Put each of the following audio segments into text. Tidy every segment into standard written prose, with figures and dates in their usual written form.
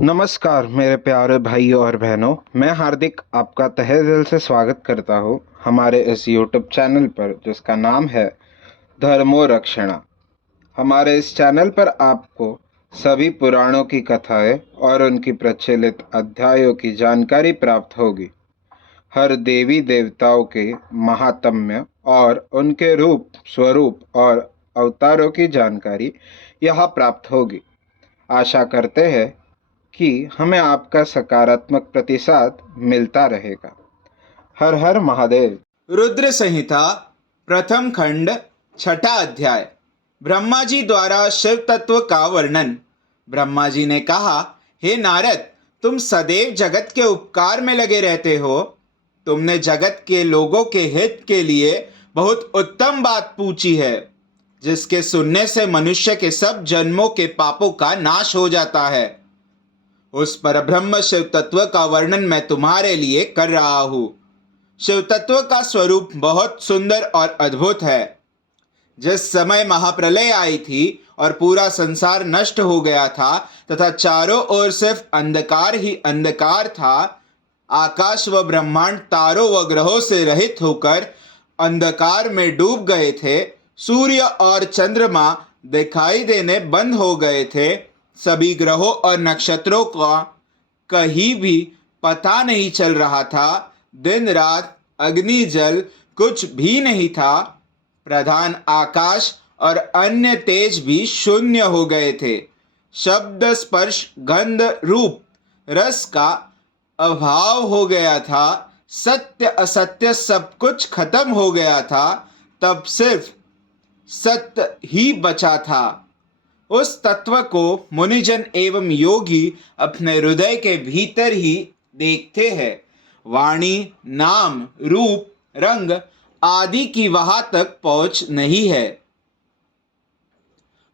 नमस्कार मेरे प्यारे भाइयों और बहनों। मैं हार्दिक आपका तहे दिल से स्वागत करता हूँ हमारे इस यूट्यूब चैनल पर जिसका नाम है धर्मो रक्षणा। हमारे इस चैनल पर आपको सभी पुराणों की कथाएं और उनकी प्रचलित अध्यायों की जानकारी प्राप्त होगी। हर देवी देवताओं के महात्म्य और उनके रूप स्वरूप और अवतारों की जानकारी यहाँ प्राप्त होगी। आशा करते हैं कि हमें आपका सकारात्मक प्रतिसाद मिलता रहेगा। हर हर महादेव। रुद्र संहिता प्रथम खंड छठा अध्याय। ब्रह्मा जी द्वारा शिव तत्व का वर्णन। ब्रह्मा जी ने कहा, हे नारद, तुम सदैव जगत के उपकार में लगे रहते हो। तुमने जगत के लोगों के हित के लिए बहुत उत्तम बात पूछी है, जिसके सुनने से मनुष्य के सब जन्मों के पापों का नाश हो जाता है। उस परब्रह्म शिव तत्व का वर्णन मैं तुम्हारे लिए कर रहा हूं। शिव तत्व का स्वरूप बहुत सुंदर और अद्भुत है। जिस समय महाप्रलय आई थी और पूरा संसार नष्ट हो गया था तथा चारों ओर सिर्फ अंधकार ही अंधकार था, आकाश व ब्रह्मांड तारों व ग्रहों से रहित होकर अंधकार में डूब गए थे। सूर्य और चंद्रमा दिखाई देने बंद हो गए थे। सभी ग्रहों और नक्षत्रों का कहीं भी पता नहीं चल रहा था। दिन रात अग्नि जल कुछ भी नहीं था। प्रधान आकाश और अन्य तेज भी शून्य हो गए थे। शब्द स्पर्श गंध रूप रस का अभाव हो गया था। सत्य असत्य सब कुछ खत्म हो गया था। तब सिर्फ सत्य ही बचा था। उस तत्व को मुनिजन एवं योगी अपने हृदय के भीतर ही देखते हैं। वाणी, नाम, रूप, रंग आदि की वहां तक पहुंच नहीं है।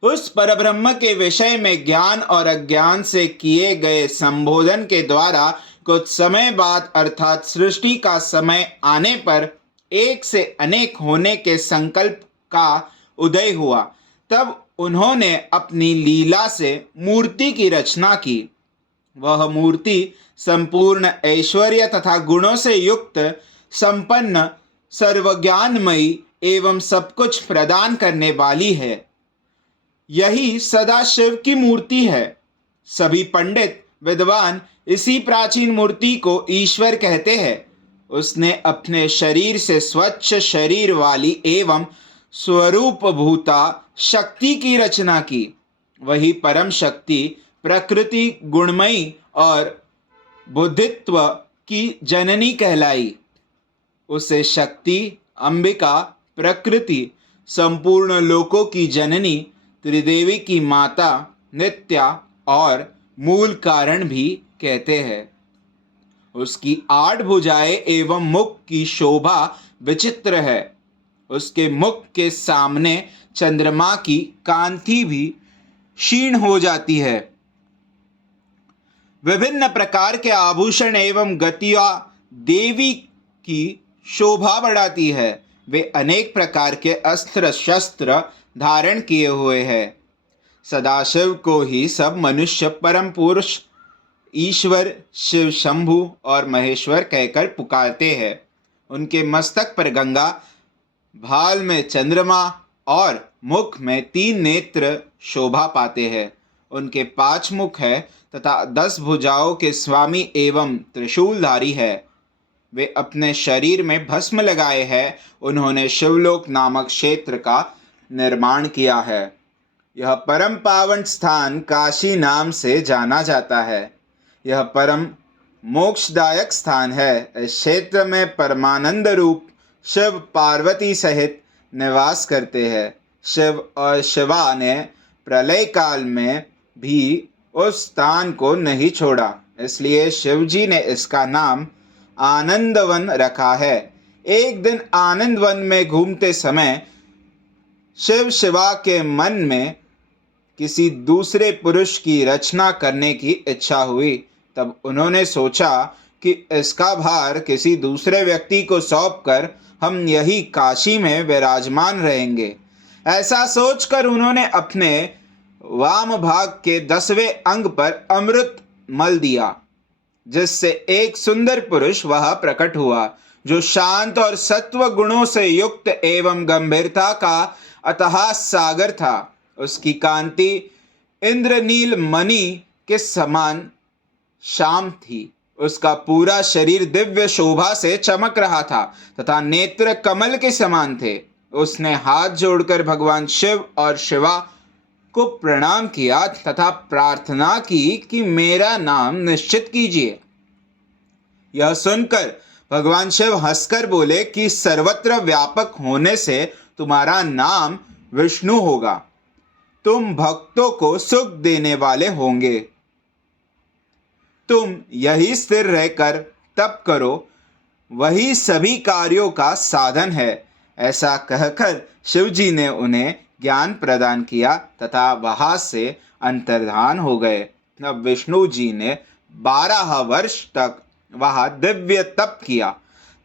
उस परब्रह्म के विषय में ज्ञान और अज्ञान से किए गए संबोधन के द्वारा कुछ समय बाद अर्थात सृष्टि का समय आने पर एक से अनेक होने के संकल्प का उदय हुआ। तब उन्होंने अपनी लीला से मूर्ति की रचना की। वह मूर्ति संपूर्ण ऐश्वर्य तथा गुणों से युक्त, संपन्न, सर्वज्ञानमयी एवं सब कुछ प्रदान करने वाली है। यही सदाशिव की मूर्ति है। सभी पंडित विद्वान इसी प्राचीन मूर्ति को ईश्वर कहते हैं। उसने अपने शरीर से स्वच्छ शरीर वाली एवं स्वरूप भूता शक्ति की रचना की। वही परम शक्ति प्रकृति गुणमयी और बुद्धित्व की जननी कहलाई। उसे शक्ति, अंबिका, प्रकृति, संपूर्ण लोकों की जननी, त्रिदेवी की माता, नित्या और मूल कारण भी कहते हैं। उसकी 8 भुजाएं एवं मुख की शोभा विचित्र है। उसके मुख के सामने चंद्रमा की कांति भी क्षीण हो जाती है। विभिन्न प्रकार के आभूषण एवं गतियां देवी की शोभा बढ़ाती है। वे अनेक प्रकार के अस्त्र शस्त्र धारण किए हुए हैं। सदाशिव को ही सब मनुष्य परम पुरुष ईश्वर शिव शंभु और महेश्वर कहकर पुकारते हैं। उनके मस्तक पर गंगा, भाल में चंद्रमा और मुख में 3 नेत्र शोभा पाते हैं। उनके 5 मुख है तथा 10 भुजाओं के स्वामी एवं त्रिशूलधारी है। वे अपने शरीर में भस्म लगाए हैं। उन्होंने शिवलोक नामक क्षेत्र का निर्माण किया है। यह परम पावन स्थान काशी नाम से जाना जाता है। यह परम मोक्षदायक स्थान है। इस क्षेत्र में परमानंद रूप शिव पार्वती सहित निवास करते हैं। शिव और शिवा ने प्रलय काल में भी उस स्थान को नहीं छोड़ा, इसलिए शिव जी ने इसका नाम आनंदवन रखा है। एक दिन आनंदवन में घूमते समय शिव शिवा के मन में किसी दूसरे पुरुष की रचना करने की इच्छा हुई। तब उन्होंने सोचा कि इसका भार किसी दूसरे व्यक्ति को सौंपकर हम यही काशी में विराजमान रहेंगे। ऐसा सोचकर उन्होंने अपने वाम भाग के 10वें अंग पर अमृत मल दिया, जिससे एक सुंदर पुरुष वह प्रकट हुआ, जो शांत और सत्व गुणों से युक्त एवं गंभीरता का अथाह सागर था। उसकी कांति इंद्रनील मणि के समान श्याम थी। उसका पूरा शरीर दिव्य शोभा से चमक रहा था तथा नेत्र कमल के समान थे। उसने हाथ जोड़कर भगवान शिव और शिवा को प्रणाम किया तथा प्रार्थना की कि मेरा नाम निश्चित कीजिए। यह सुनकर भगवान शिव हंसकर बोले कि सर्वत्र व्यापक होने से तुम्हारा नाम विष्णु होगा। तुम भक्तों को सुख देने वाले होंगे। तुम यही स्थिर रहकर तप करो, वही सभी कार्यों का साधन है। ऐसा कहकर शिवजी ने उन्हें ज्ञान प्रदान किया तथा वहां से अंतर्धान हो गए। तब विष्णु जी ने 12 वर्ष तक वहां दिव्य तप किया।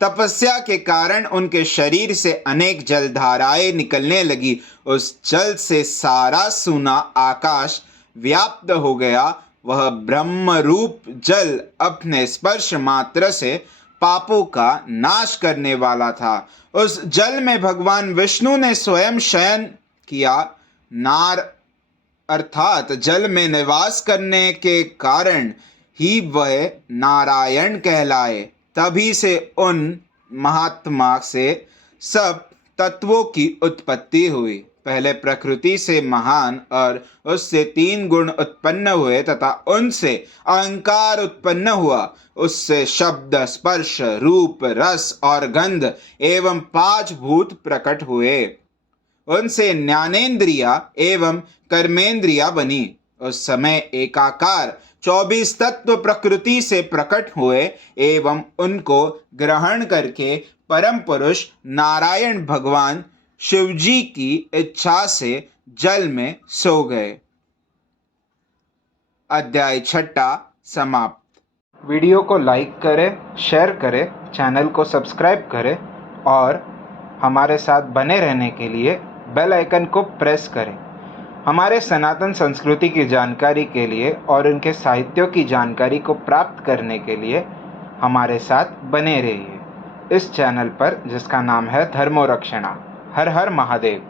तपस्या के कारण उनके शरीर से अनेक जलधाराएं निकलने लगी। उस जल से सारा सूना आकाश व्याप्त हो गया। वह ब्रह्म रूप जल अपने स्पर्श मात्र से पापों का नाश करने वाला था। उस जल में भगवान विष्णु ने स्वयं शयन किया। नार अर्थात जल में निवास करने के कारण ही वह नारायण कहलाए। तभी से उन महात्मा से सब तत्वों की उत्पत्ति हुई। पहले प्रकृति से महान और उससे 3 गुण उत्पन्न हुए तथा उनसे अहंकार उत्पन्न हुआ। उससे शब्द, स्पर्श, रूप, रस और गंध एवं 5 भूत प्रकट हुए। उनसे ज्ञानेन्द्रिया एवं कर्मेंद्रिया बनी। उस समय एकाकार 24 तत्व प्रकृति से प्रकट हुए एवं उनको ग्रहण करके परम पुरुष नारायण भगवान शिवजी की इच्छा से जल में सो गए। अध्याय 6 समाप्त। वीडियो को लाइक करें, शेयर करें, चैनल को सब्सक्राइब करें और हमारे साथ बने रहने के लिए बेल आइकन को प्रेस करें। हमारे सनातन संस्कृति की जानकारी के लिए और उनके साहित्यों की जानकारी को प्राप्त करने के लिए हमारे साथ बने रहिए इस चैनल पर, जिसका नाम है धर्मो रक्षणा। हर हर महादेव।